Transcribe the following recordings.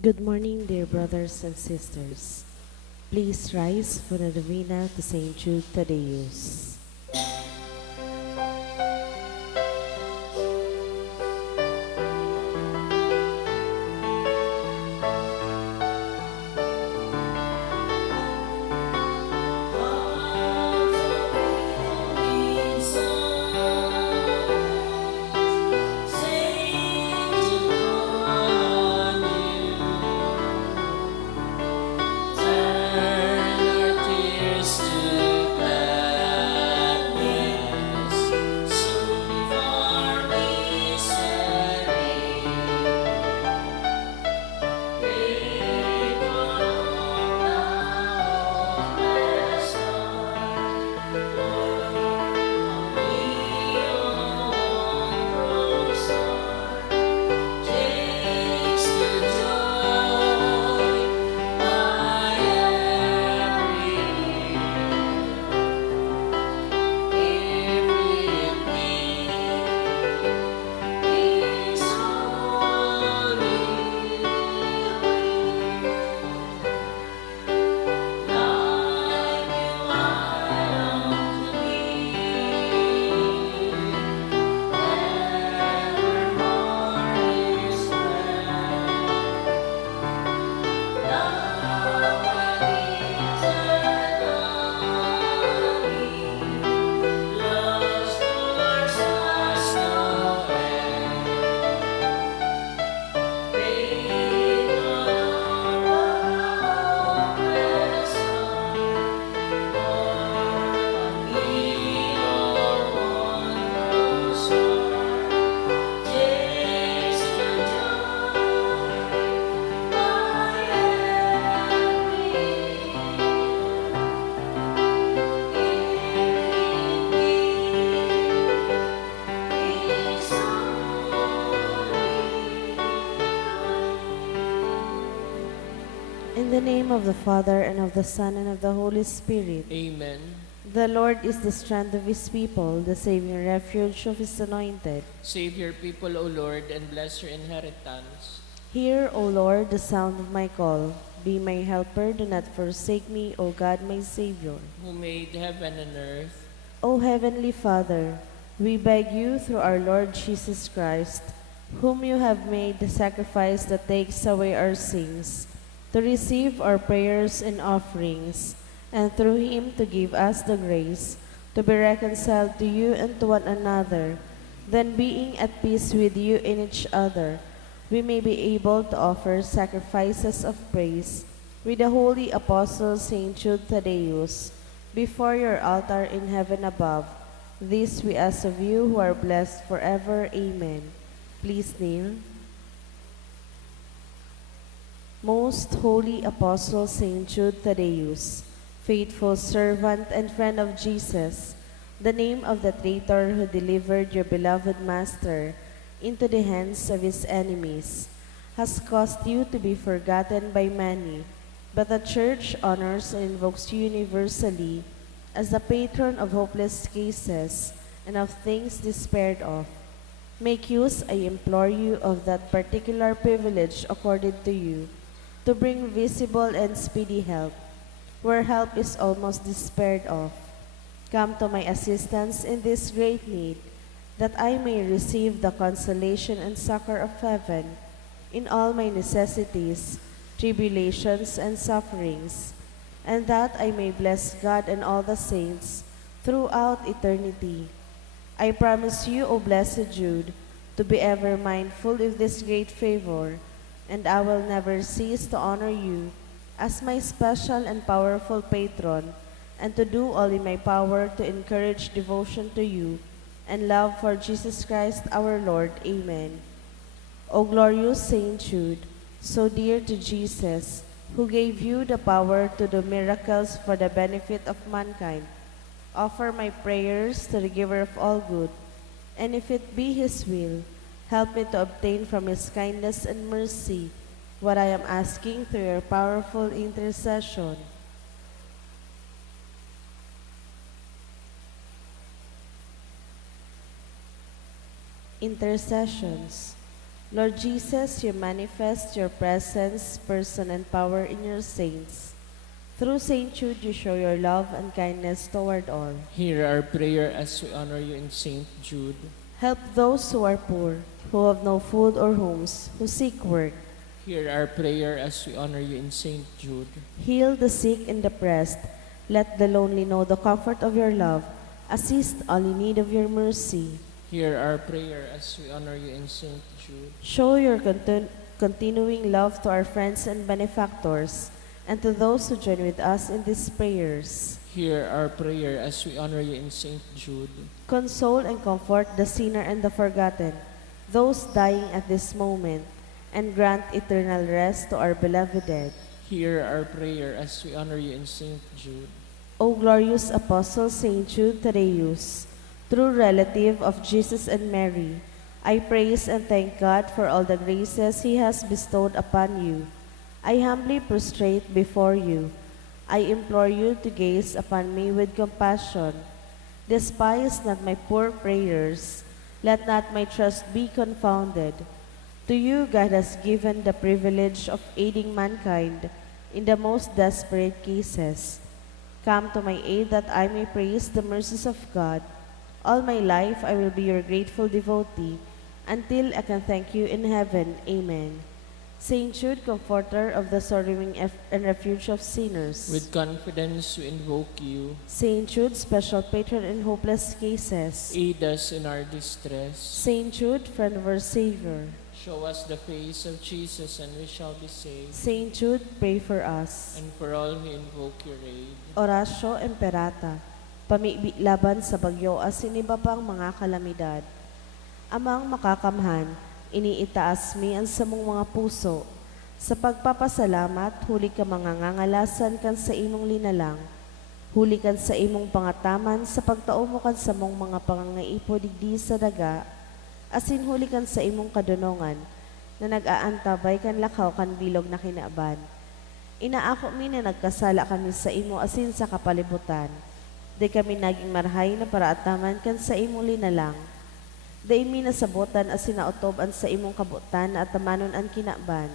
Good morning, dear brothers and sisters. Please rise for the novena to Saint Jude Thaddeus. In the name of the Father, and of the Son, and of the Holy Spirit. Amen. The Lord is the strength of his people, the saving refuge of his anointed. Save your people, O Lord, and bless your inheritance. Hear, O Lord, the sound of my call. Be my helper, do not forsake me, O God, my Savior. Who made heaven and earth. O Heavenly Father, we beg you through our Lord Jesus Christ, whom you have made the sacrifice that takes away our sins, to receive our prayers and offerings, and through him to give us the grace to be reconciled to you and to one another. Then, being at peace with you and each other, we may be able to offer sacrifices of praise with the holy apostle Saint Jude Thaddeus before your altar in heaven above. This we ask of you who are blessed forever. Amen. Please kneel. Most holy apostle Saint Jude Thaddeus, faithful servant and friend of Jesus, the name of the traitor who delivered your beloved Master into the hands of his enemies has caused you to be forgotten by many, but the Church honors and invokes you universally as the patron of hopeless cases and of things despaired of. Make use, I implore you, of that particular privilege accorded to you, to bring visible and speedy help, where help is almost despaired of. Come to my assistance in this great need, that I may receive the consolation and succor of heaven in all my necessities, tribulations, and sufferings, and that I may bless God and all the saints throughout eternity. I promise you, O blessed Jude, to be ever mindful of this great favor, and I will never cease to honor you as my special and powerful patron, and to do all in my power to encourage devotion to you and love for Jesus Christ our Lord. Amen. O glorious Saint Jude, so dear to Jesus, who gave you the power to do miracles for the benefit of mankind, offer my prayers to the giver of all good, and if it be his will, help me to obtain from his kindness and mercy what I am asking through your powerful intercession. Intercessions. Lord Jesus, you manifest your presence, person, and power in your saints. Through Saint Jude, you show your love and kindness toward all. Hear our prayer as we honor you in Saint Jude. Help those who are poor, who have no food or homes, who seek work. Hear our prayer as we honor you in Saint Jude. Heal the sick and depressed. Let the lonely know the comfort of your love. Assist all in need of your mercy. Hear our prayer as we honor you in Saint Jude. Show your continuing love to our friends and benefactors, and to those who join with us in these prayers. Hear our prayer as we honor you in Saint Jude. Console and comfort the sinner and the forgotten, those dying at this moment, and grant eternal rest to our beloved dead. Hear our prayer as we honor you in Saint Jude. O glorious Apostle Saint Jude Thaddeus, true relative of Jesus and Mary, I praise and thank God for all the graces He has bestowed upon you. I humbly prostrate before you. I implore you to gaze upon me with compassion. Despise not my poor prayers. Let not my trust be confounded. To you God has given the privilege of aiding mankind in the most desperate cases. Come to my aid that I may praise the mercies of God. All my life I will be your grateful devotee until I can thank you in heaven. Amen. Saint Jude, comforter of the sorrowing and refuge of sinners. With confidence we invoke you. Saint Jude, special patron in hopeless cases. Aid us in our distress. Saint Jude, friend of our Savior. Show us the face of Jesus and we shall be saved. Saint Jude, pray for us. And for all who invoke your aid. Oratio Imperata, pamibi laban sa bagyo as iba pang mga kalamidad. Amang makakamhan, iniitaas mi ang samong mga puso. Sa pagpapasalamat, huli ka mangangangalasan kan sa imong linalang. Huli kan sa imong pangataman sa pagtao mo kan sa mong mga pangangaipo digdi sa daga. Asin huli kan sa imong kadunongan na nag-aantabay kan lakaw kan bilog na kinaaban. Inaako mi na nagkasala kami sa imo asin sa kapalibutan. Di kami naging marhay na paraataman kan sa imong linalang. Di mi nasabotan asin nautoban sa imong kabutan at tamanon an kinaban.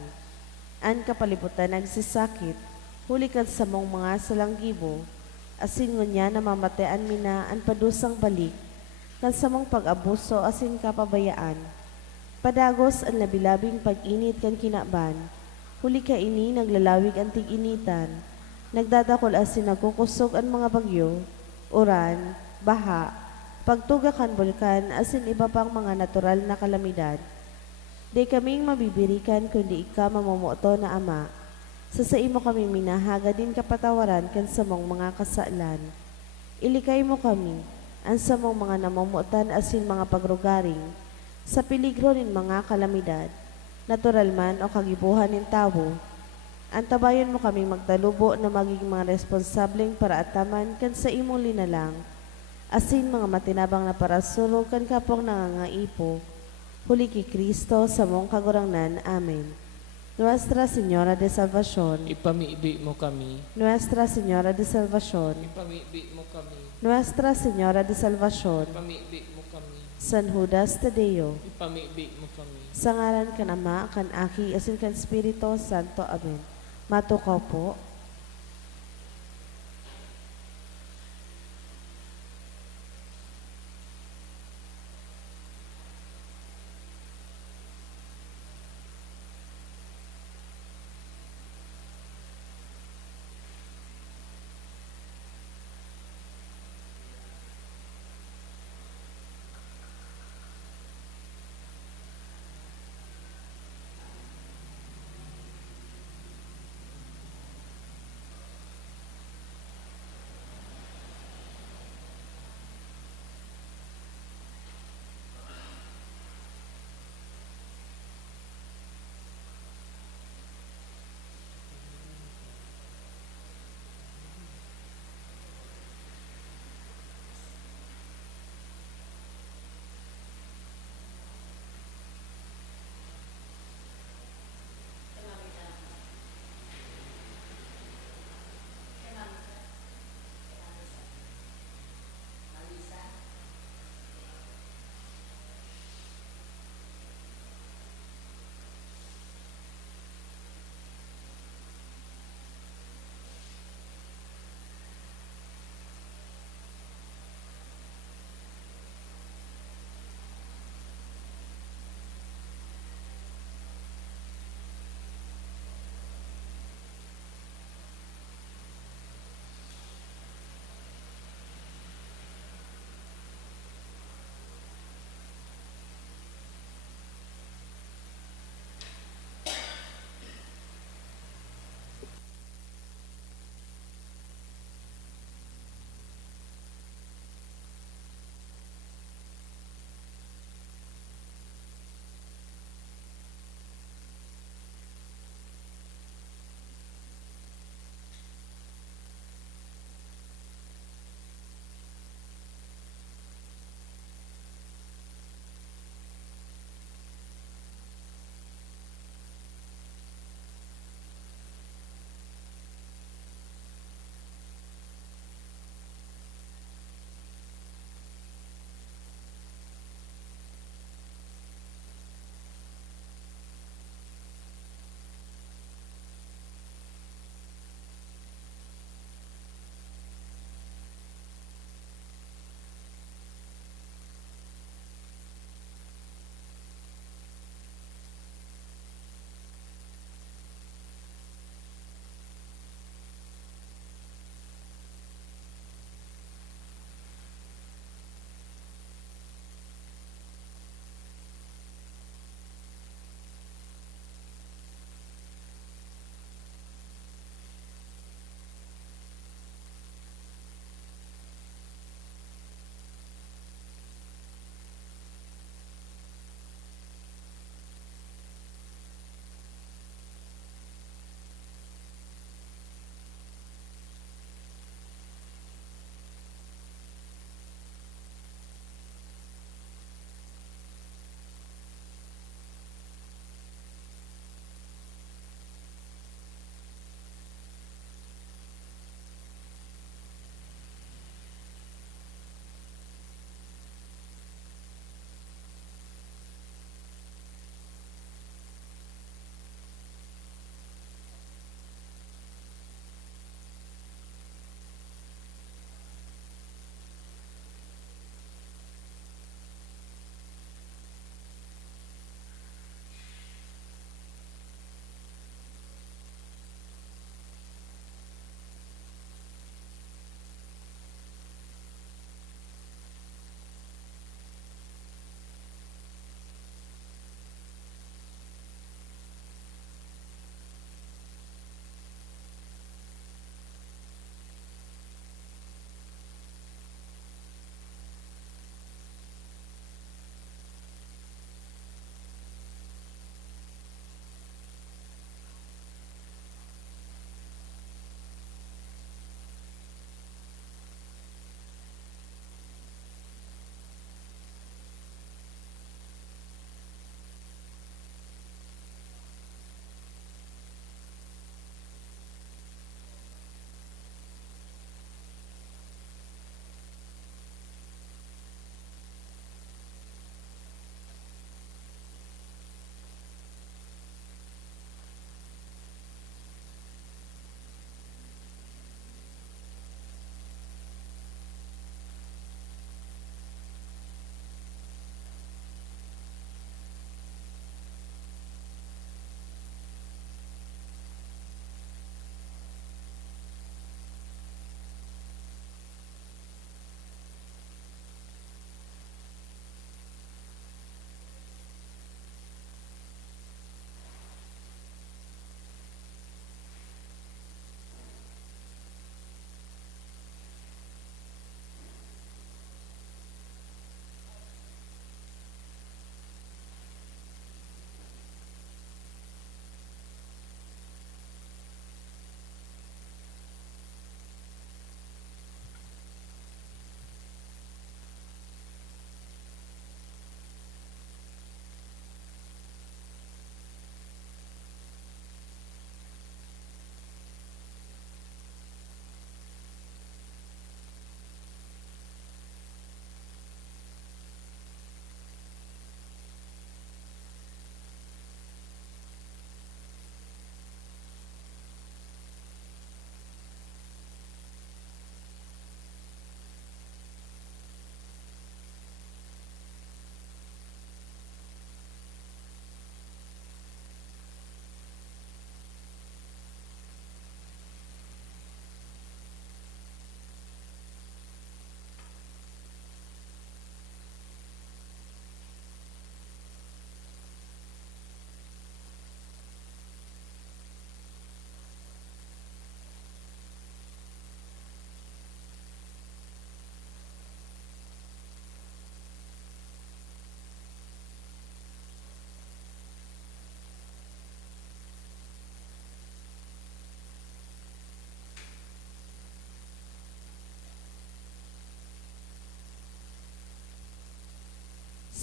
An kapalibutan nagsisakit, huli kan sa mong mga salanggibo, asin ngunya na mamatean mi na an padusang balik, kan sa mong pag-abuso asin kapabayaan. Padagos ang labilabing pag-init kan kinaban, huli ka ini naglalawig ang tig-initan, nagdadakol asin nagkukusog ang mga bagyo, uran, baha, pagtuga kan bulkan asin iba pang mga natural na kalamidad. Di kaming mabibirikan kundi ika mamumuto na Ama. Sa imo kami minahaga din kapatawaran kan sa mong mga kasalan. Ilikay mo kami, ang sa mong mga namumutan asin mga pagrugaring, sa peligro nin mga kalamidad, natural man o kagibuhan nin tao. Antabayan mo kaming magtalubo na maging mga responsableng paraataman kan sa imong linalang, asin mga matinabang na parasulog kan kapong nangangaipo, huli ki Kristo sa mong kagurangnan. Amen. Nuestra Señora de Salvación, Ipamibi mo kami. Nuestra Señora de Salvación, Ipamibi mo kami. Nuestra Señora de Salvación, Ipamibi mo kami. San Judas Tadeo, Ipamibi mo kami. sa ngalan kan Ama, kan Aki, asin kan Espiritu Santo. Amen. Matukaw po.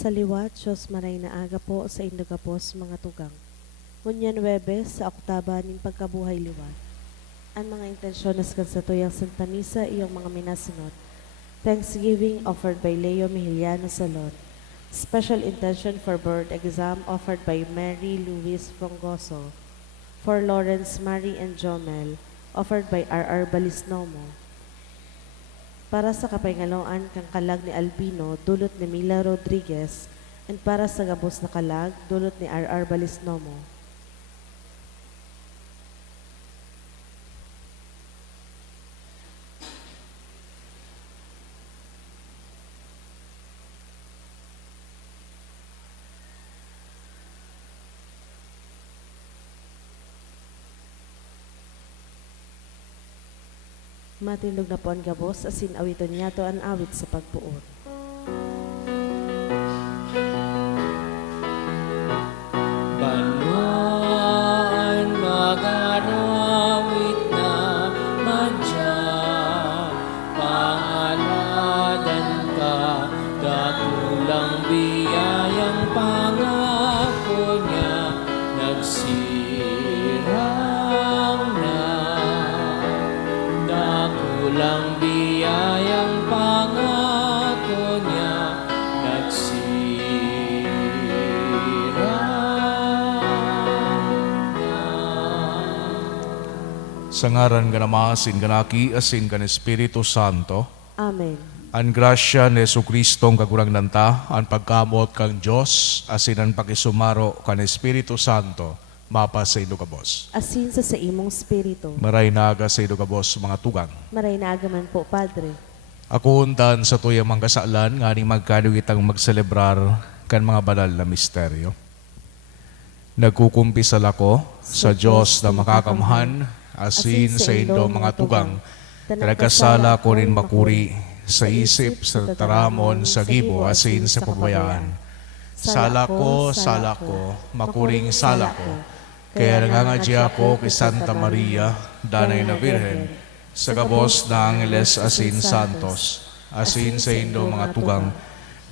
Sa liwat, Diyos maray na aga po sa indagapos mga tugang. Ngunyan Webes sa oktaba ning pagkabuhay liwat. Ang mga intensyones kan sa tuyang Santa Misa iyong mga minasunod. Thanksgiving offered by Leo Mejiliano Salon. Special intention for board exam offered by Mary Louise Frongoso. For Lawrence, Marie, and Jomel, offered by R.R. Balisnomo. Para sa kapayngaloan kang kalag ni Albino, dulot ni Mila Rodriguez, and para sa gabos na kalag, dulot ni R.R. Balisnomo. Matindog na po ang gabos, asin awiton niya to ang awit sa pagpuot. Banwan magarawit na madya, pangaladan ka, dakulang biyayang pangako niya, nagsirang na. Dakulang biyayang pangako niya, nagsirang na. Sa ngaran nga namasin ganaki asin kan Espiritu Santo, Amen. ang grasya ni Jesucristo ang kagurang nanta, ang pagkamot kang Diyos, asin ang pakisumaro kan Espiritu Santo, mapa sa indugabos. Asin sa imong spirito. Maray naga sa indugabos mga tugang. Maray na agaman po, Padre. Ako untan sa tuyang mangkasalan, nga ni magkaduit ang magselebrar kan mga banal na misteryo. Nagkukumpisal ako sa Diyos na makakamhan, asin sa indo mga tugang, nagkasala ko rin makuri, sa isip, sa taramon, sa gibo, asin sa pabayaan. Sala ko, makuring sala ko. Kaya nangangadya ako kay Santa Maria, Danay na Birhen, sa gabos na Angeles asin Santos, asin sa indo mga tugang,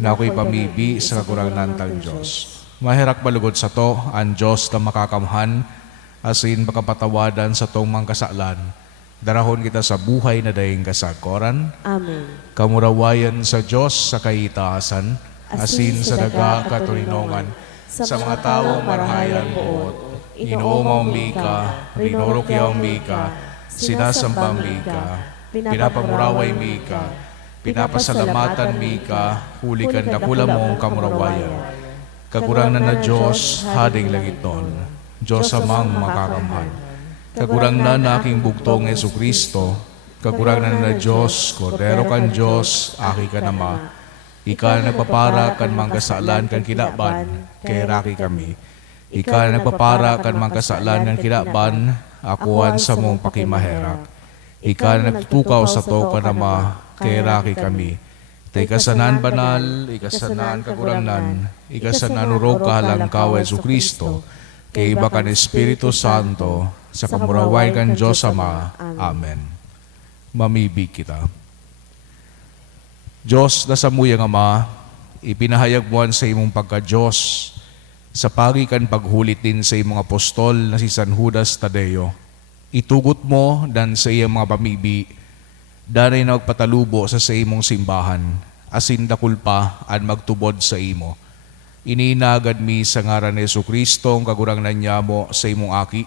na ako'y pamibi sa kakurangan ng Diyos. Mahirak balugod sa to, ang Diyos na makakamhan, asin makapatawadan sa tong mangkasalan, darahon kita sa buhay na dayeng kasagkoran, Amen. kamurawayan sa Diyos sa kaitaasan, asin sa daga katulinongan, sa mga tao marhayan buot, inuumaw mika, rinurukyaw mika, sinasambang mika, pinapamuraway mika, pinapasalamatan mika, hulikan dakula mong kamurawayan. Kagurangan na Diyos, hading langit nun, Diyos amang makakamhan. Kagurangan na aking bugtong Jesucristo, kagurangan na Diyos, Kordero kan Diyos, aki ka nama. Ika nagpapara kan mangkasalan kan kinaban, kay raki kami. Ika nagpapara kan mangkasalan kan kinaban, akuan sa mong pakimaherak. Ika nagtukaw sa to ka nama, kay raki kami. Ta ikasanan banal, ikasanan kagurangan, ikasanan urog kahalang kawa Jesucristo, kay iba kan Espiritu Santo, sa kamuraway kan Diyos Ama. Amen. Mamibig kita. Diyos na sa muyang Ama, ipinahayag mo sa imong pagka-Diyos, sa pagikan paghulit din sa imong apostol na si San Judas Tadeo. Itugot mo dan sa iyang mga pamibi, danay na magpatalubo sa imong simbahan, asin dakul pa at magtubod sa imo. Ininagad mi sa ngaran ni Jesucristo ang kagurangnan niya mo sa imong aki,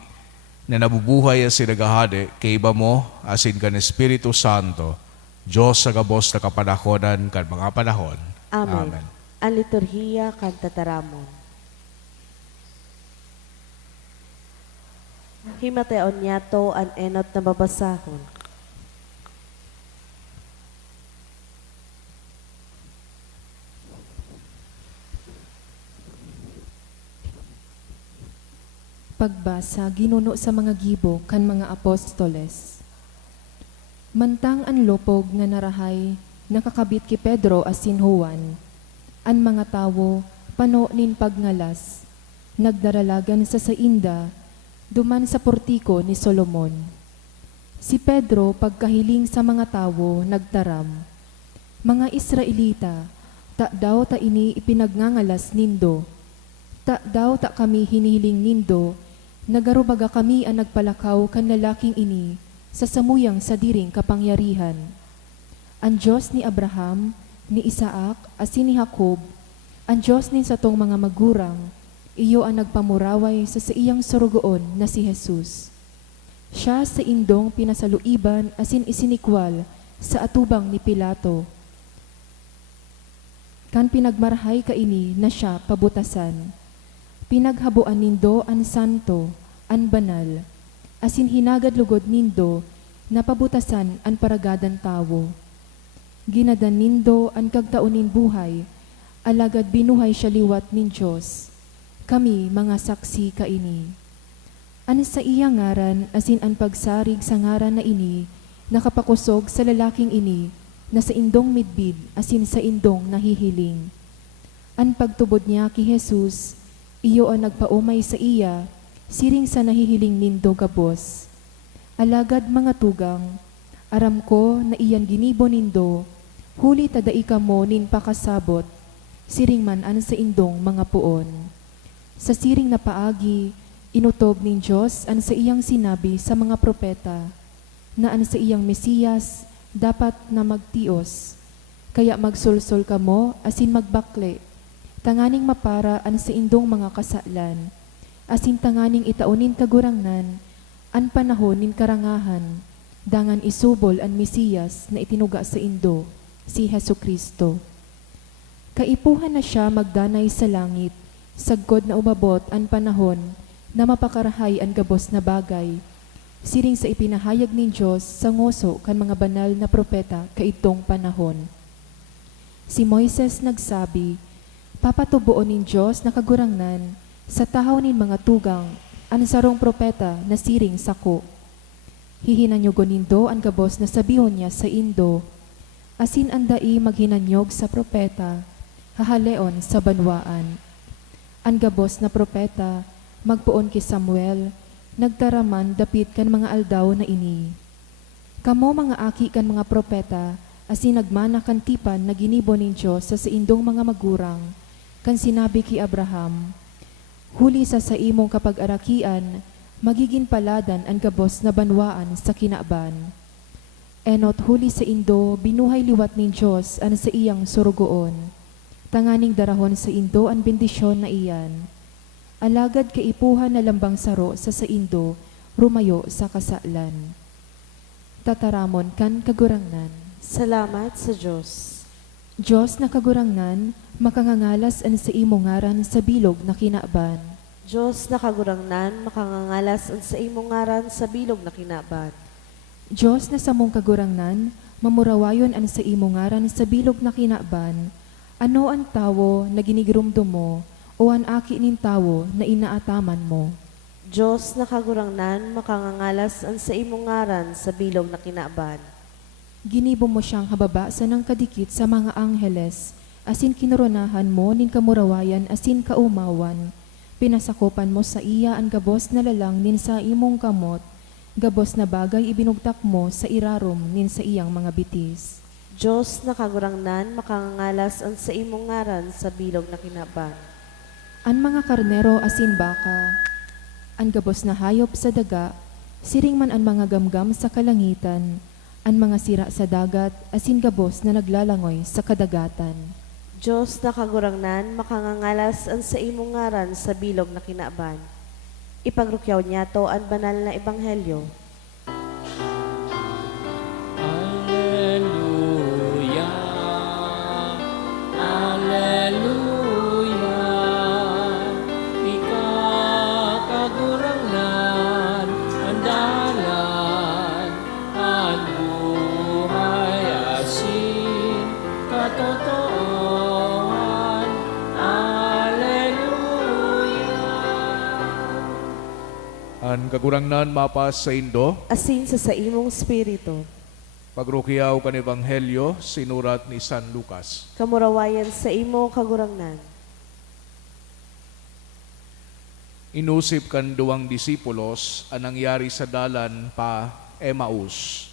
na nabubuhay as sinagahade kay iba mo asin kan Espiritu Santo, Diyos sa gabos na kapanahonan kan mga panahon. Amen. Ang liturhiya kan tataramon. Himateon niya to ang enot na babasahon. Pagbasa ginuno sa mga gibo kan mga apostoles. Mantang ang lopog nga narahay nakakabit ki Pedro asin Juan. An mga tawo pano nin pagngalas, nagdaralagan sa sainda, duman sa portiko ni Solomon. Si Pedro pagkahiling sa mga tawo nagtaram, mga Israelita, Ta daw ta ini ipinagngangalas nindo. Ta daw ta kami hinihiling nindo, nagarubaga kami ang nagpalakaw kan lalaking ini, sa samuyang sa diring kapangyarihan. Ang Diyos ni Abraham, ni Isaac, asin ni Jacob, ang Diyos ni sa tong mga magurang, iyo ang nagpamuraway sa iyang surugoon na si Jesus. Siya sa indong pinasaluiban asin isinikwal sa atubang ni Pilato. Kan pinagmarhay ka ini na siya pabutasan. Pinaghabuan nindo an santo, an banal, asin hinagad lugod nindo na pabutasan an paragadan tawo. Ginadan nindo an kagtaonin buhay, alagad binuhay siya liwat nin Diyos. Kami mga saksi ka ini. An sa iyang ngaran asin an pagsarig sa ngaran na ini, nakapakusog sa lalaking ini, na sa indong midbid asin sa indong nahihiling. An pagtubod niya ki Jesus, iyo ang nagpaumay sa iya, siring sa nahihiling nindo gabos. Alagad mga tugang, aram ko na iyan ginibo nindo, huli tadai ka mo nin pakasabot, siring man an sa indong mga puon. Sa siring na paagi, inutob nin Diyos an sa iyang sinabi sa mga propeta, na an sa iyang Mesiyas, dapat na magtios, kaya magsulsol ka mo asin magbakle, tanganing mapara an sa indong mga kasalan, asin tanganing itaunin kagurangnan, an panahon nin karangahan, dangan isubol an Mesiyas na itinuga sa indo, si Jesucristo. Kaipuhan na siya magdanay sa langit, sagkod na umabot an panahon, na mapakarahay ang gabos na bagay, siring sa ipinahayag ni Diyos sa ngoso kan mga banal na propeta kaitong panahon. Si Moises nagsabi, papatubuon nin Diyos na kagurangnan sa tahaw nin mga tugang an sarong propeta na siring sako. Hihinanyog nindo ang gabos na sabihon niya sa indo, asin andai maghinanyog sa propeta, hahaleon sa banwaan. Ang gabos na propeta, magpuon ki Samuel, nagtaraman dapit kan mga aldaw na ini. Kamo mga aki kan mga propeta, asin nagmana kan tipan na ginibo nin Diyos sa indong mga magurang, kan sinabi ki Abraham, huli sa imong kapag-arakian, magiging paladan ang gabos na banwaan sa kinaban. Enot huli sa indo, binuhay liwat nin Diyos an sa iyang surugoon, tanganing darahon sa indo ang bendisyon na iyan. Alagad kaipuhan na lambang saro sa indo, rumayo sa kasalan. Tataramon kan kagurangnan. Salamat sa Diyos. Diyos na kagurangnan, makangangalas an sa imo ngaran sa bilog na kinaban. Diyos na kagurangnan, makangangalas ang sa imong ngaran sa bilog na kinaban. Diyos na samong kagurangnan, mamurawayon an sa imo ngaran sa bilog na kinaban. Ano ang tawo na ginigurumdum mo, o ang aki nin tawo na inaataman mo? Diyos na kagurangnan, makangangalas ang sa imong ngaran sa bilog na kinaban. Ginibo mo siyang hababa sa nang kadikit sa mga angheles, asin kinuronahan mo nin kamurawayan asin kaumawan. Pinasakopan mo sa iya ang gabos na lalang nin sa imong kamot, gabos na bagay ibinugtak mo sa irarom nin sa iyang mga bitis. Diyos na kagurangnan, makangangalas ang sa imong ngaran sa bilog na kinaban. An mga karnero asin baka, an gabos na hayop sa daga, siring man ang mga gamgam sa kalangitan, an mga sira sa dagat, asin gabos na naglalangoy sa kadagatan. Diyos na kagurangnan, makangangalas ang sa imong ngaran sa bilog na kinaban. Ipagrukyaw niya to ang banal na ebanghelyo. Alleluia, Alleluia, ikakagurangnan, andalan, ang buhay asin, katotohan, Alleluia. An kagurangnan mapas sa indo, Asin sa imong spirito, pagrukiyaw kan ebanghelyo sinurat ni San Lucas. kamurawayan sa imo kagurangnan. Inusip kan duwang disipulos ang nangyari sa dalan pa Emmaus.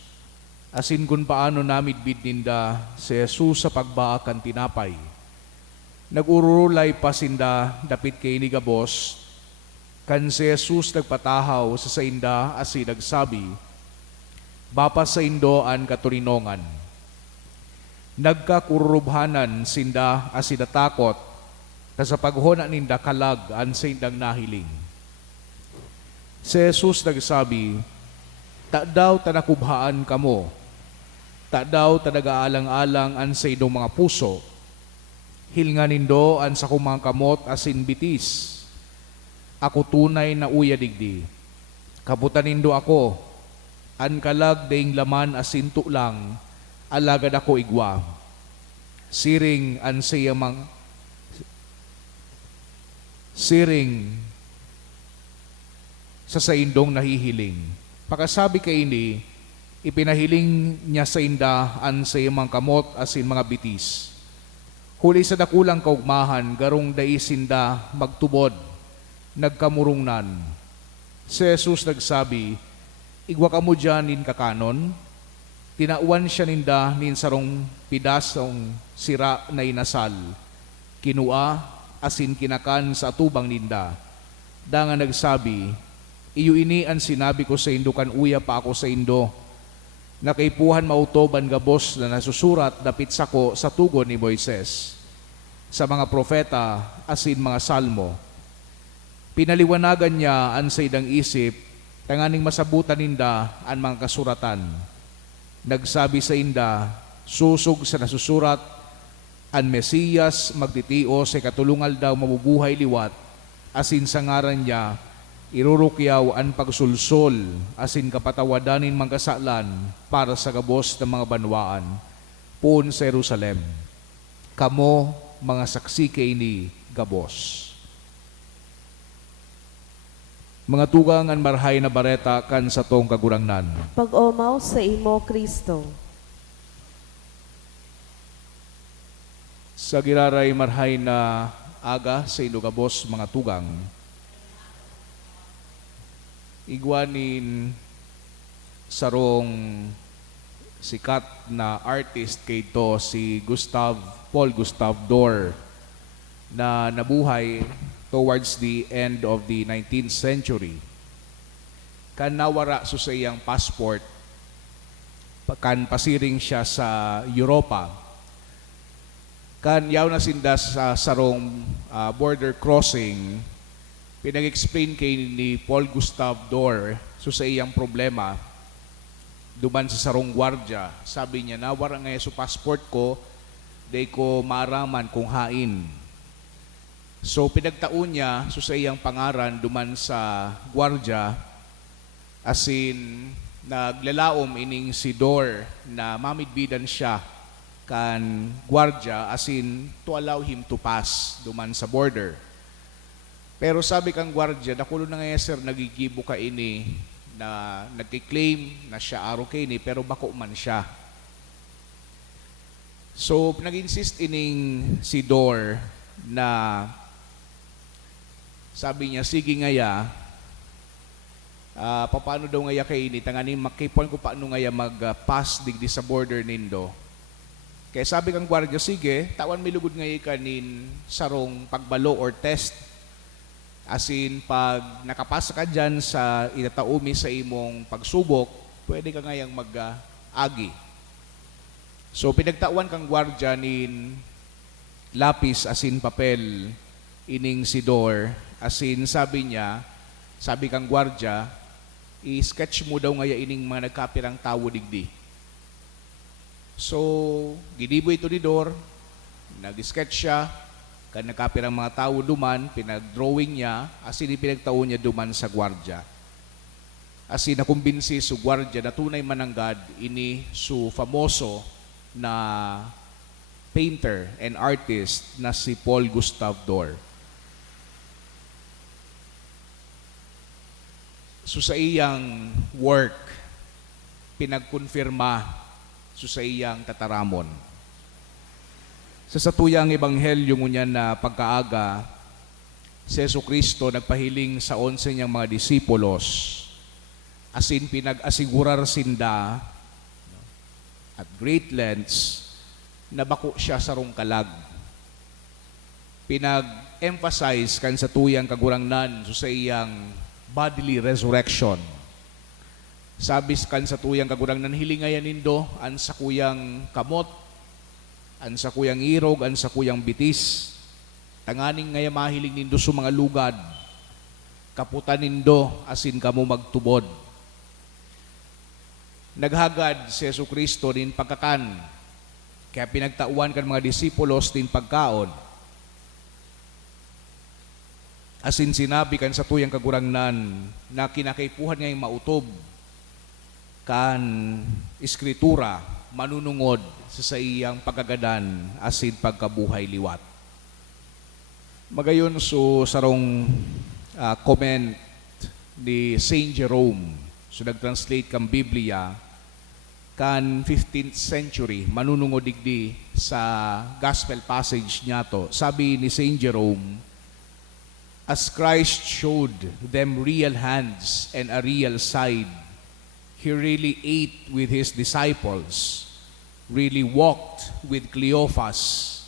Asin kun paano namidbid ninda si Jesus sa pagbaak kan tinapay. Nagurulay pa sinda dapit kay ni gabos, kan si Jesus nagpatahaw sa sainda asi nagsabi, bapas sa indo an katurinongan. Nagkakurubhanan sinda asi natakot, ta sa paghona ninda kalag an saindang nahiling. Si Jesus nagsabi, ta daw tanakubhaan kamo, ta daw tanagaalang-alang an sa idong mga puso, hilngan nindo an sa kumang kamot asin bitis. Ako tunay na uya digdi. Kabutan nindo ako, an kalag daing laman asin lang, alagad ako igwa. Siring an sayamang siring sa saindong nahihiling. Pakasabi kay ini, ipinahiling niya sa inda an sayamang kamot asin mga bitis. Huli sa dakulang kaugmahan, garong daisinda magtubod, nagkamurungnan. Si Jesus nagsabi, igwa ka mo dyan nin kakanon, tinauan siya ninda nin sarong pidasong sira na inasal, kinua asin kinakan sa atubang ninda. Danga nagsabi, iyo ini ang sinabi ko sa indo kan uya pa ako sa indo, nakaipuhan mautoban gabos na nasusurat dapit sako sa tugon ni Moises, sa mga propeta asin mga salmo. Pinaliwanagan niya an sa idang isip, tanganing masabutan ninda an mga kasuratan. Nagsabi sa inda, susog sa nasusurat, an Mesiyas magtitio sa katulungal daw mabubuhay liwat, asin sa ngaran niya, irurukyaw an pagsulsol, asin kapatawadanin mangkasalan para sa gabos ng mga banwaan, puon sa Jerusalem. Kamo, mga saksi kay ni gabos. Mga tugang an marhay na bareta kan sa tong kagurangnan. Pag-omaw sa imo, Kristo. Sa giraray marhay na aga sa Ilocabos, mga tugang, igwanin sarong sikat na artist kay to si Paul Gustav Dor, na nabuhay towards the end of the 19th century. Kan nawara so sa iyang passport, kan pasiring siya sa Europa, kan yaw na sinda sa sarong border crossing, pinag-explain kay ni Paul Gustav Dor so sa iyang problema, duman sa sarong gwardya. Sabi niya, nawara nga so passport ko, day ko maaraman kung hain. So pinagtaon niya so sa iyang pangaran duman sa gwardya, asin naglalaom ining si Dor na mamidbidan siya kan gwardya, asin to allow him to pass duman sa border. Pero sabi kang gwardya, nakulo na nga sir, nagigibo ka ini, na nagkiklaim na siya aro kay ni, pero bako man siya. So nag-insist ining si Dor na sabi niya, sige ngaya, paano daw ngaya kay ini, tanganin makipon ko paano ngaya mag-pass digdi sa border nindo. Kaya sabi kang gwardya, sige, tawan milugod ngaya kanin sarong pagbalo or test. Asin pag nakapasa ka dyan sa itataumi sa imong pagsubok, pwede ka ngayang mag-agi. So pinagtawan kang gwardya nin lapis asin papel ining si Dor, asin sabi niya, sabi kang gwardya, i-sketch mo daw ngaya ining mga nagkapirang tawo digdi. So gidibo ito ni Dor, nag-sketch siya, kan nakapirang mga tao duman, pinag-drawing niya, asin pinagtaon niya duman sa gwardya. Asin nakumbinsi su gwardya na tunay mananggad ini su famoso na painter and artist na si Paul Gustav Dor. So sa iyang work, pinagkonfirma so sa iyang tataramon. Sa satuyang ebanghelyo ngunyan na pagkaaga, si Jesucristo nagpahiling sa 11 niyang mga disipulos, asin pinag-asigurar sinda at great lengths na bako siya sa rong kalag. pinag-emphasize kan sa tuyang kagurangnan so sa iyang bodily resurrection. Sabi kan sa tuyang kagurangnan, hilingayan nindo an sa kuyang kamot, an sa kuyang irog, an sa kuyang bitis. Tanganing ngaya mahiling nindo sa mga lugad, kaputan nindo asin kamo magtubod. Naghagad si Jesucristo din pagkakan, kaya pinagtauan kan mga disipulos din pagkaon. Asin sinabi kan sa tuyang kagurangnan na kinakaipuhan ngayong mautob kan Eskritura manunungod sa iyang pagkagadan asin pagkabuhay liwat. Magayon so sarong comment ni Saint Jerome, so nag-translate kang Biblia kan 15th century manunungod digdi sa gospel passage niya to. Sabi ni Saint Jerome, as Christ showed them real hands and a real side, He really ate with His disciples, really walked with Cleophas,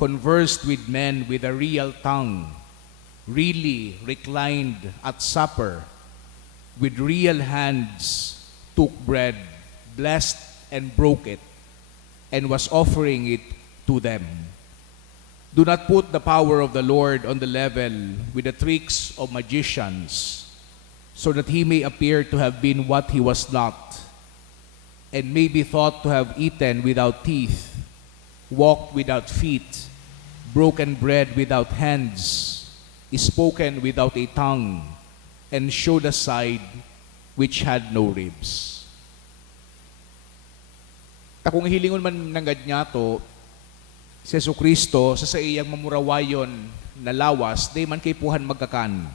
conversed with men with a real tongue, really reclined at supper, with real hands took bread, blessed and broke it, and was offering it to them. Do not put the power of the Lord on the level with the tricks of magicians, so that He may appear to have been what He was not, and may be thought to have eaten without teeth, walked without feet, broken bread without hands, spoken without a tongue, and showed a side which had no ribs. Kung hilingon man nanggad niya to, si Jesucristo sa iyang mamurawayon na lawas, di man kay puhan magkakan.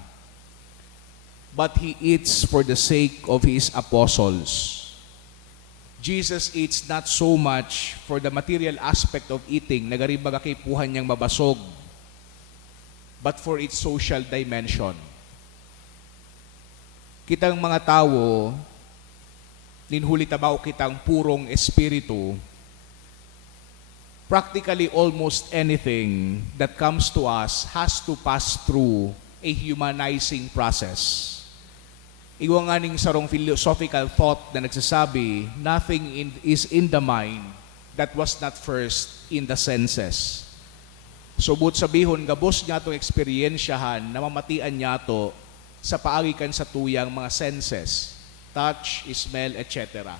But He eats for the sake of His apostles. Jesus eats not so much for the material aspect of eating, nagaribaga kay puhan niyang mabasog, but for its social dimension. Kitang mga tao, ninhuli tabaw kitang purong espiritu, practically almost anything that comes to us has to pass through a humanizing process. Iwa nga ning sarong philosophical thought na nagsasabi, nothing is in the mind that was not first in the senses. So but sabihon, gabos niya itong eksperyensyahan na mamatian niya to sa paagikan sa tuyang mga senses, touch, smell, etc.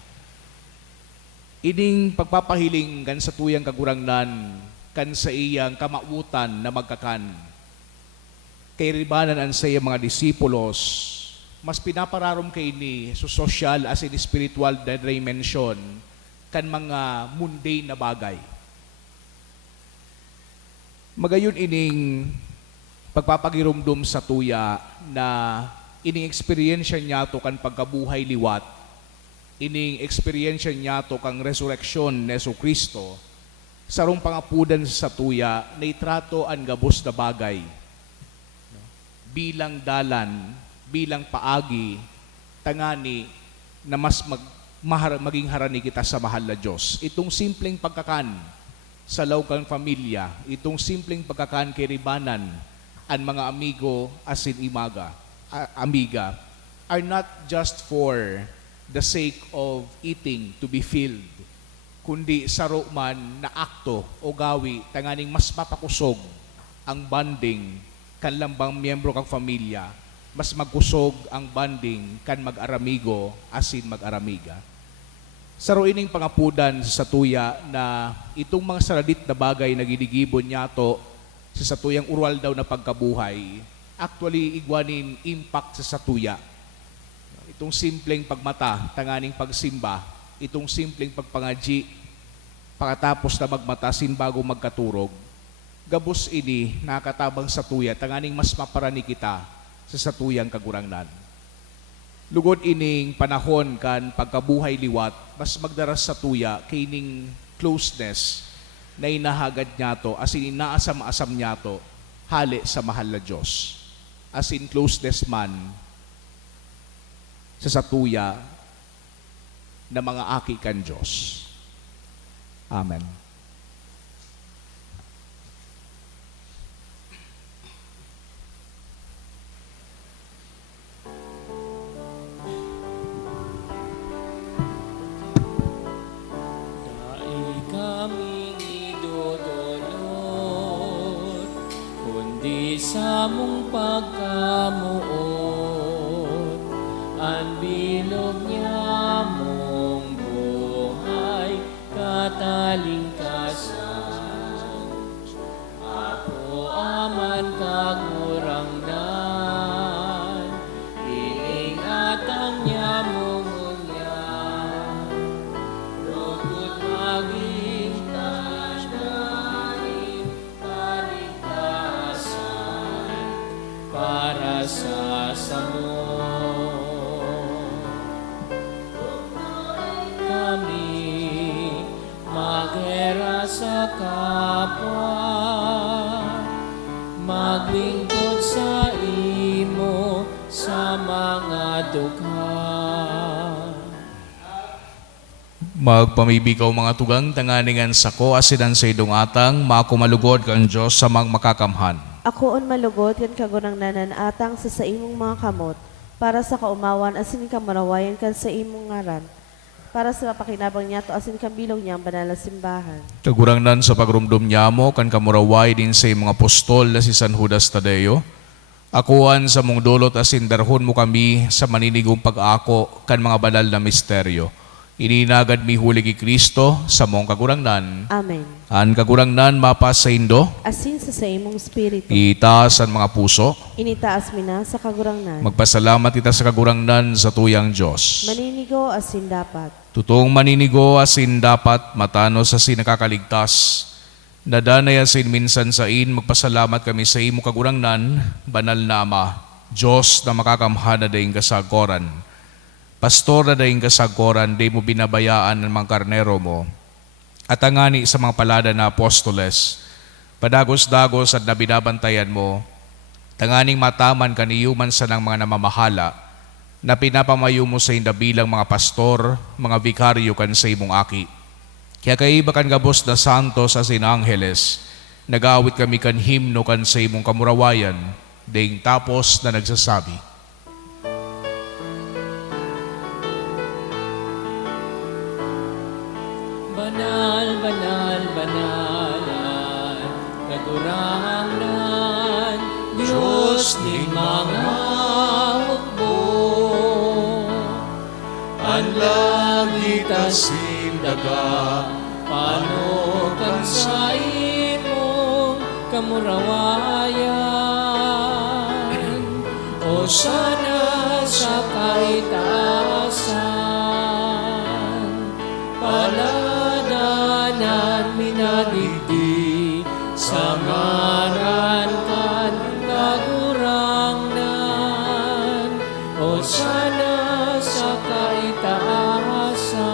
Ining pagpapahiling kan sa tuyang kagurangnan, kan sa iyang kamautan na magkakan, kay ribanan an sa iyang mga disipulos, mas pinapararom kay ni so social as in spiritual dimension kan mga mundane na bagay. Magayon ining pagpapagirumdum sa tuya na ining experience niya to kan pagkabuhay liwat, ining experience niya to kang resurrection ni Jesucristo, sarong pangapudan sa tuya na itrato ang gabos na bagay bilang dalan, bilang paagi, tangani na mas maging harani kita sa mahal na Diyos. Itong simpleng pagkakan sa lawkang pamilya, itong simpleng pagkakan kay ribanan, ang mga amigo asin amiga, are not just for the sake of eating to be filled, kundi saro man na akto o gawi, tanganing mas mapakusog ang bonding kan lambang miyembro kang pamilya, mas magkusog ang bonding kan mag-aramigo asin mag-aramiga. Saro ining pangapudan sa tuya na itong mga saradit na bagay na ginigibon niya to sa tuyang ural daw na pagkabuhay, actually igwanin impact sa tuya. Itong simpleng pagmata, tanganing pagsimba, itong simpleng pagpangaji, pagkatapos na magmatasin bago magkaturog, gabos ini nakatabang sa tuya, tanganing mas maparani kita sa satuyang kagurangnan. Lugod ining panahon kan pagkabuhay liwat, mas magdaras sa tuya kining closeness na inahagad niya to, as in inaasam-asam niya to, hali sa mahal na Diyos. As in closeness man sa satuya na mga aki kan Diyos. Amen. sa mong pagkamuot, ang bilog niya mong buhay, katalingkasan. Ako aman kagurangnan, iingatang niya mong unyan, lugod maging tanahin, kaligtasan, para sa samo. Kami maghera sa kapwa, maglingkod sa imo sa mga dugha. Magpamibikaw mga tugang tanganingan sako asinan sa idong atang makumalugod kang Diyos sa mga makakamhan. Ako on malugod kan kagunang nanan atang sa imong mga kamot, para sa kaumawan asin ka marawayan kan sa imong ngaran, para sa mapakinabang niya to asin kang bilog niya ang banal na simbahan. Kagurangnan sa pagrumdum niya mo kan kamuraway din sa mga apostol na si San Judas Tadeo. Akuan sa mong dulot asin darhon mo kami sa maninigong pag-ako kan mga banal na misteryo. Ininagad mi huli ki Kristo sa mong kagurangnan. Amen. An kagurangnan mapas sa indo, Asin sa imong spirito, itaas ang mga puso. initaas mi na sa kagurangnan. Magpasalamat kita sa kagurangnan sa tuyang Diyos. Maninigo asin dapat. Tutong maninigo asin dapat matano sa sinakakaligtas. Nadanay asin minsan sa magpasalamat kami sa imo kagurangnan, banal na Ama, Diyos na makakamhana daing kasagoran. Pastor na daing kasagoran, di mo binabayaan ng mga karnero mo. At angani sa mga palada na apostoles, padagos-dagos at nabinabantayan mo, tanganing mataman kaniyuman sa ng mga namamahala, na pinapamayo mo sa inda bilang mga pastor, mga vikaryo kan sa imong aki. Kaya kaiba kan gabos na santos as in angeles, nag-awit kami kan himno kan sa imong kamurawayan, daing tapos na nagsasabi, Banal, banal, banalan, kagurangnan, Diyos ni mga hukbo. Anlangit asin daga, panukan sa imong kamurawayan. O sana sa kaitaasan, paladanan minadigdi sa ngaran kan kagurangnan. O sana sa kaitaasan.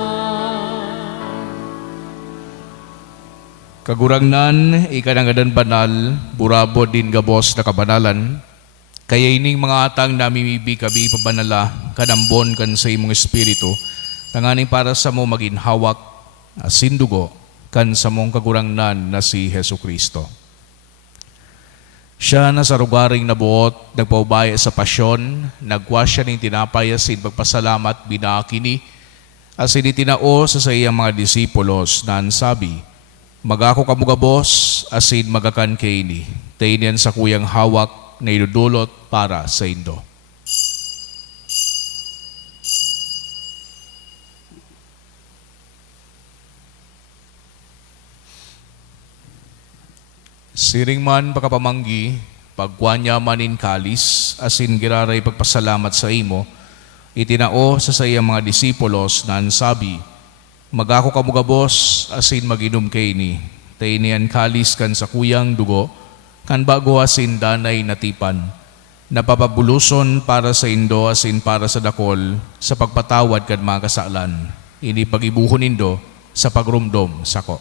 Kagurangnan, ikanangadan banal, burabo din gabos na kabanalan, kaya ining mga atang namimibi kabi pabanala, kanambon kan sa imong espiritu, tanganing para sa mo maginhawak, asindugo, kan sa mong kagurangnan na si Hesu Kristo. Siya na sa rugaring nabuot, nagpaubaya sa pasyon, nagwa siya ng tinapay asin pagpasalamat binakini, asin itinao sa iyang mga disipulos na ansabi, magako kamugabos, asin magakan kaini, tainian sa kuyang hawak na idudulot para sa indo. Siring man pakapamanggi, pagwanya manin kalis, asin giraray pagpasalamat sa imo, itinao sa sayang mga disipulos na ansabi, magako kamugabos, asin maginom kaini, tainian kalis kan sa kuyang dugo, kan bago asin danay natipan, napapabuluson para sa indo asin para sa dakol, sa pagpatawad kan mga kasalan, ini pagibuhon indo sa pagrumdom sako.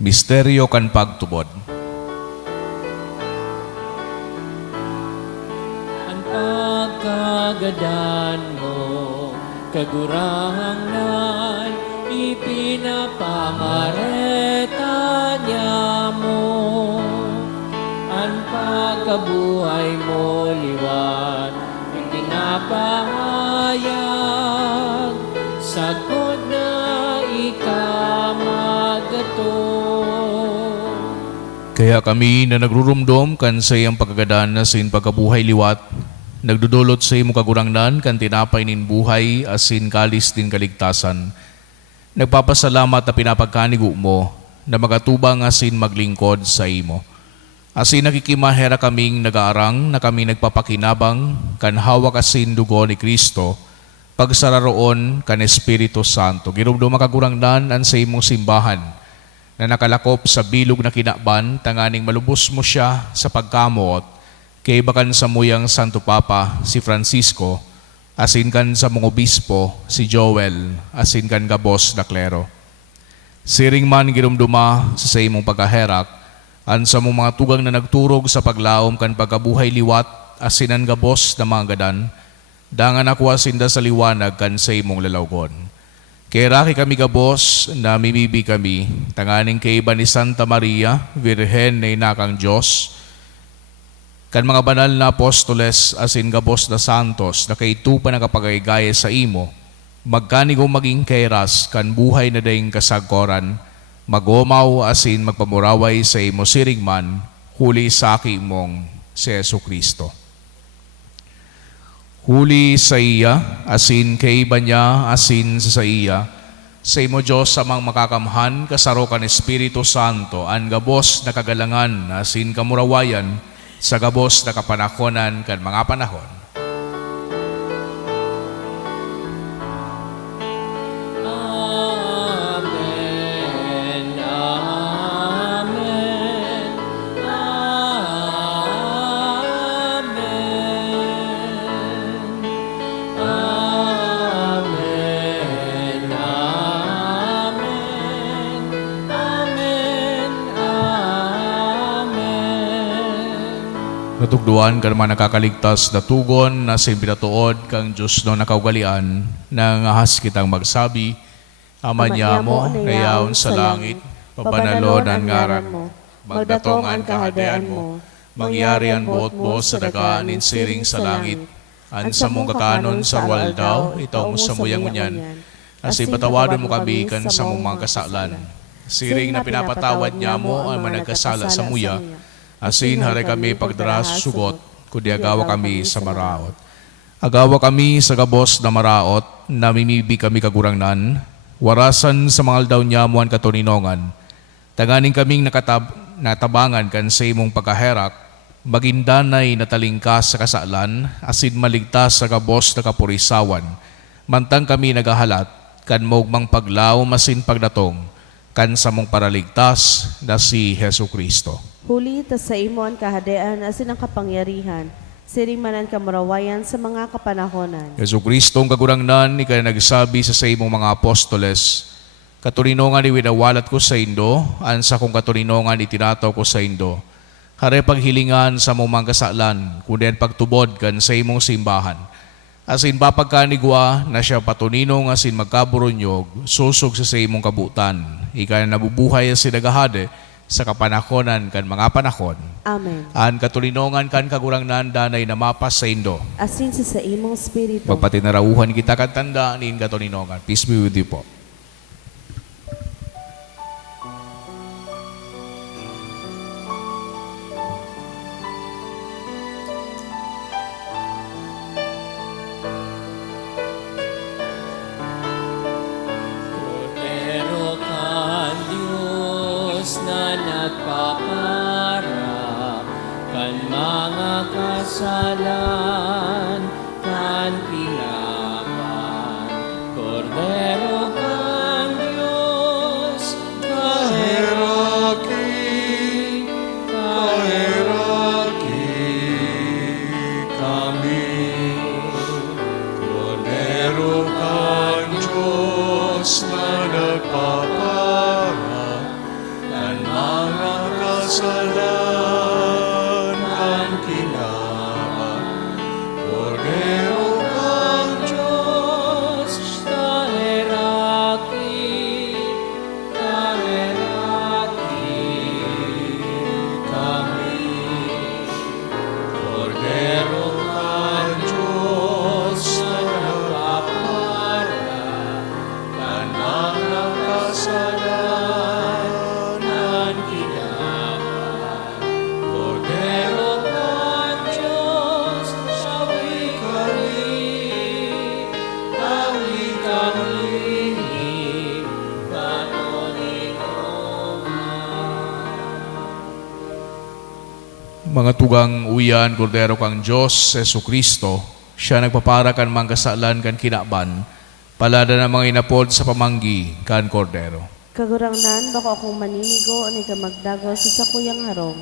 Misteryo kan pagtubod. Ang pagkagadan mo, kagurangnan, ipinapangareta niya mo. Ang pagkabuhay mo liwan, itinapahayag, Kaya kami na nagrurumdom kan sa iyang pagkagadan na sin pagkabuhay liwat, nagdudulot sa imo kagurangnan kan tinapay nin buhay asin kalis din kaligtasan. Nagpapasalamat na pinapagkanigo mo na magatubang asin maglingkod sa imo. Asin nakikimahera kaming nagaarang na kami nagpapakinabang kan hawak asin dugo ni Kristo, pagsararoon kan Espiritu Santo. Girumdum makagurangnan an sa imong simbahan na nakalakop sa bilog na kinaban, tanganing malubos mo siya sa pagkamot, kay bakan sa muyang Santo Papa, si Francisco, asin kan sa mong obispo, si Joel, asin kan gabos na klero. Siring man girumduma sa imong pagkaherak, an sa mong mga tugang na nagturog sa paglaom kan pagkabuhay liwat, asin ang gabos na mga gadan, dangan ako asinda sa liwanag kan sa imong lalawgon. Kaya raki kami gabos, na mimibi kami, tanganing kay iba ni Santa Maria, Virhen na inakang Diyos, kan mga banal na apostoles, asin gabos na santos, na kay tupa na kapagagaya sa imo, magkanigong maging kairas, kan buhay na daing kasagkoran, magomaw asin magpamuraway sa imo siringman, huli sa mong si Jesucristo. Huli sa iya, asin kay iba niya, asin sa iya, sa imo Diyos amang makakamhan, kasaro kan Espiritu Santo, an gabos na kagalangan, asin kamurawayan, sa gabos na kapanahonan kan mga panahon. Amen. Amen. Amen. Amen. Amen. Amen. Amen. Natugduan ka naman nakakaligtas na tugon na sinbinatuod kang Diyos no nakaugalian nang ahas kitang magsabi, Ama niya mo, nayaon sa langit, pabanalon ang ngaran mo, magdatong ang kahadean mo, mangyari ang buot-buot sa dagaan insiring sa langit, an sa mong kakanon sa waldaw, itaw mo sa muyang unyan, asin patawadon mo kami kan sa mong mga kasalan. Siring na pinapatawad niya mo ang managkasala sa muya, asin hari kami pagdaras sugot, kundi agawa kami sa maraot. Agawa kami sa gabos na maraot, namimibi kami kagurangnan, warasan sa mga aldaw niya mo ang katuninongan. Tanganing kaming natabangan kan sa imong pagkaherak, magindanay natalingkas sa kasalan, asin maligtas sa gabos na kapurisawan. Mantang kami nagahalat, kan mogmang paglaw masin pagdatong, kan sa mong paraligtas na si Jesucristo. Huli ta sa imo ang kahadean asin ang kapangyarihan, siringmanan kamurawayan sa mga kapanahonan. Jesucristo ang kagurangnan, ika nagsabi sa imong mga apostoles, katuninongan iwinawalat ko sa indo, ansa kong katuninongan itinataw ko sa indo. Hare paghilingan sa mong mga kasalan, kundi ang pagtubod kan sa imong simbahan. Asin papagkanigwa na siya patuninong asin magkaburunyog, susog sa imong kabutan. Ika na nabubuhay asin nagahade, sa kapanahonan kan mga panahon. Amen. An katulinongan kan kagurangnan danay na mapas sa indo. Asin sa imong spirito. Pagpatinarauhan kita kan tanda niin katulinongan. Peace be with you po. Pero kan Diyos na nagpakarap, kan mga kasalan, kan pinapan. Cordero kan Diyos, Cordero kan Diyos na nagpaparang, kan mga kasalan kan kinabang. Cordero kan Diyos, taheraki kami. Cordero kan Diyos na nagpapara, kan mga kasalanan kinabang. Mga tugang uyan, kordero kang Diyos, Yesu Kristo, siya nagpapara kan mangkasalan kan kinaban, palada na mga inapod sa pamanggi kan kordero. Kagurangnan, bako akong maninigo, ni ka magdagaw sa sakuyang harong.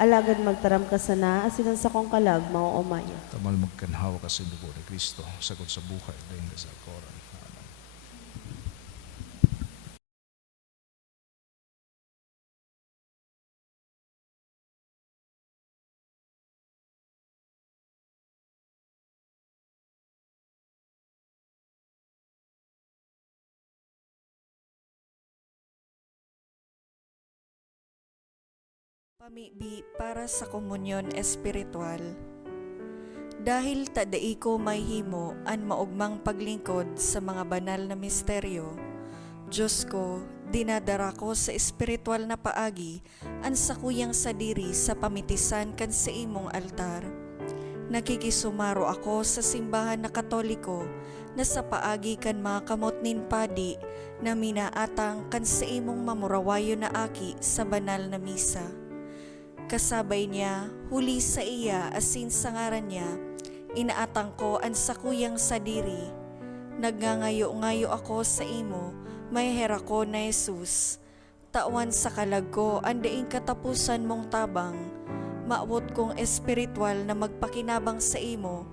Alagad magtaram ka sana, asinan sa kong kalag, mauumaya. Tamal magkanhawa ka sa dugo ni Kristo, sagot sa buhay, dahin ka sa koran. Amen. Pamibi para sa komunyon espiritual. Dahil tadai ko may himo an maugmang paglingkod sa mga banal na misteryo, Diyos ko, dinadara ko sa espiritual na paagi an sakuyang sadiri sa pamitisan kan sa imong altar. Nakikisumaro ako sa simbahan na Katoliko na sa paagi kan mga kamot nin padi na minaatang kan sa imong mamurawayo na aki sa banal na misa. Kasabay niya, huli sa iya asin sa ngaran niya, inaatang ko ang sakuyang sadiri. Nagngangayo-ngayo ako sa imo, may hera ko na Jesus. Tawan sa kalag ko, andaing katapusan mong tabang. Maawot kong espiritual na magpakinabang sa imo,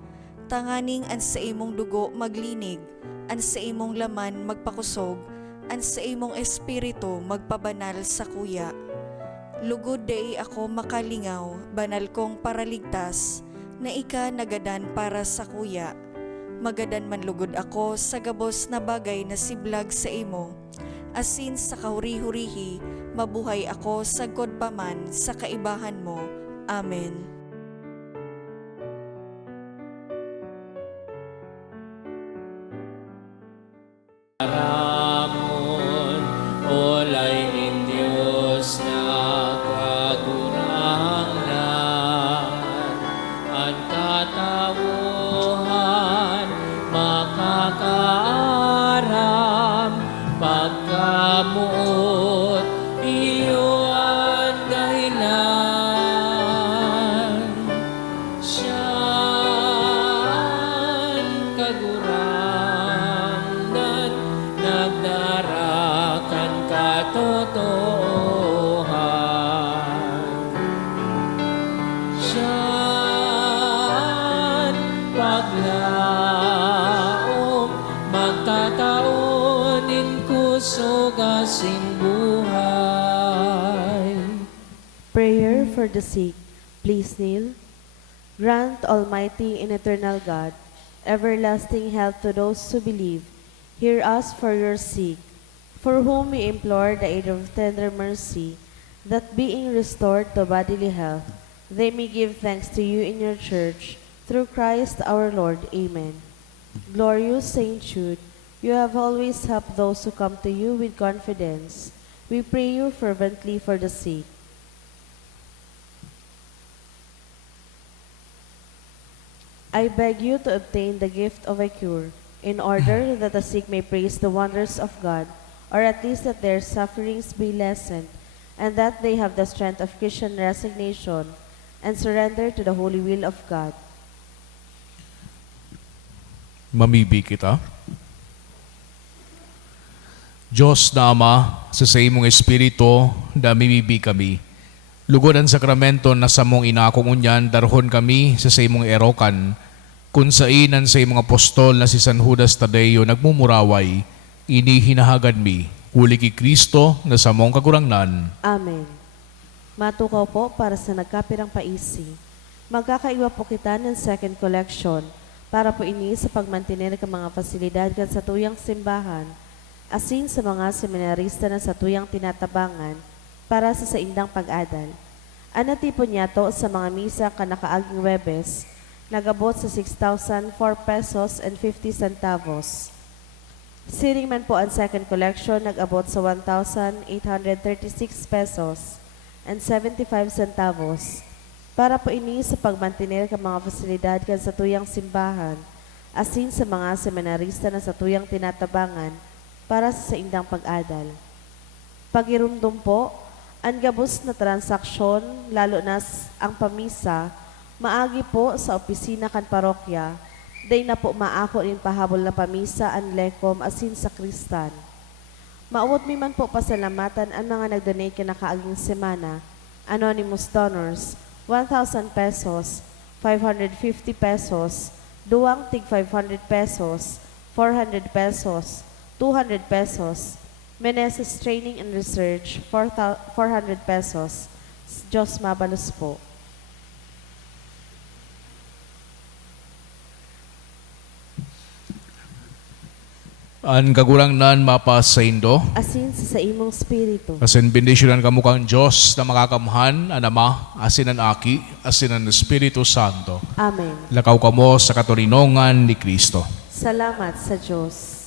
tanganing an sa imong dugo maglinig, an sa imong laman magpakusog, an sa imong espiritu magpabanal sa kuya. Lugod day ako makalingaw, banal kong paraligtas, na ika nagadan para sa kuya. Magadan man lugod ako sa gabos na bagay na siblag sa imo. Asin sa kahuri-hurihi, mabuhay ako sa god paman sa kaibahan mo. Amen. Ramon, olay in Diyos na kagurangan, ang katawuhan makakaaram, pagkamuot iyo ang dahilan. Siya'y kaguranan, nagdarakan katotohan. Siya'y paglaom, magtataon in kusog asin buhay. Prayer for the sick. Please kneel. Grant, Almighty and Eternal God, everlasting health to those who believe. Hear us for your sick, for whom we implore the aid of tender mercy, that being restored to bodily health, they may give thanks to you in your church, through Christ our Lord. Amen. Glorious Saint Jude, you have always helped those who come to you with confidence. We pray you fervently for the sick. I beg you to obtain the gift of a cure, in order that the sick may praise the wonders of God, or at least that their sufferings be lessened, and that they have the strength of Christian resignation and surrender to the holy will of God. Mamibi kita. Diyos na Ama, sa imong Espiritu, na mimibi kami. Lugod ang sakramento na sa mong inakong unyan, darhon kami sa imong erokan, kung sainan sa imong apostol na si San Judas Tadeo nagmumuraway, inihinahagad mi, huli ki Kristo na sa mong kagurangnan. Amen. Matukaw po para sa nagkapirang paisi. Magkakaiwa po kita ng second collection para po ini sa pagmantinir ng mga pasilidad kan sa tuyang simbahan, asin sa mga seminarista na sa tuyang tinatabangan para sa saindang pag-adal. Anatipon niya to sa mga misa kanakaaging Webes, nagabot sa 6,004 pesos and 50 centavos. Siring man po ang second collection, nag-abot sa 1,836 pesos and 75 centavos. Para po ini sa pagmantinir ng mga fasilidad kan sa tuyang simbahan, asin sa mga seminarista na sa tuyang tinatabangan para sa saindang pag-adal. Pagirumdum po, Ang gabos na transaksyon, lalo na ang pamisa, maagi po sa opisina kan parokya, day na po maako in pahabol na pamisa ang lekom asin sa kristan. Maawot mi man po pasalamatan ang mga nag-donate kinakaaging semana. Anonymous donors, 1,000 pesos, 550 pesos, duwang tig 500 pesos, 400 pesos, 200 pesos, Meneses Training and Research, 400 pesos. Diyos mabalos po. An kagulang nan mapasaindo. Asin sa imong spiritu. Asin bendisyonan kamo kang Diyos na makakamhan, ang Ama, asin ang Aki, asin ang Espiritu Santo. Amen. Lakaw kamo sa katurinongan ni Kristo. Salamat sa Diyos.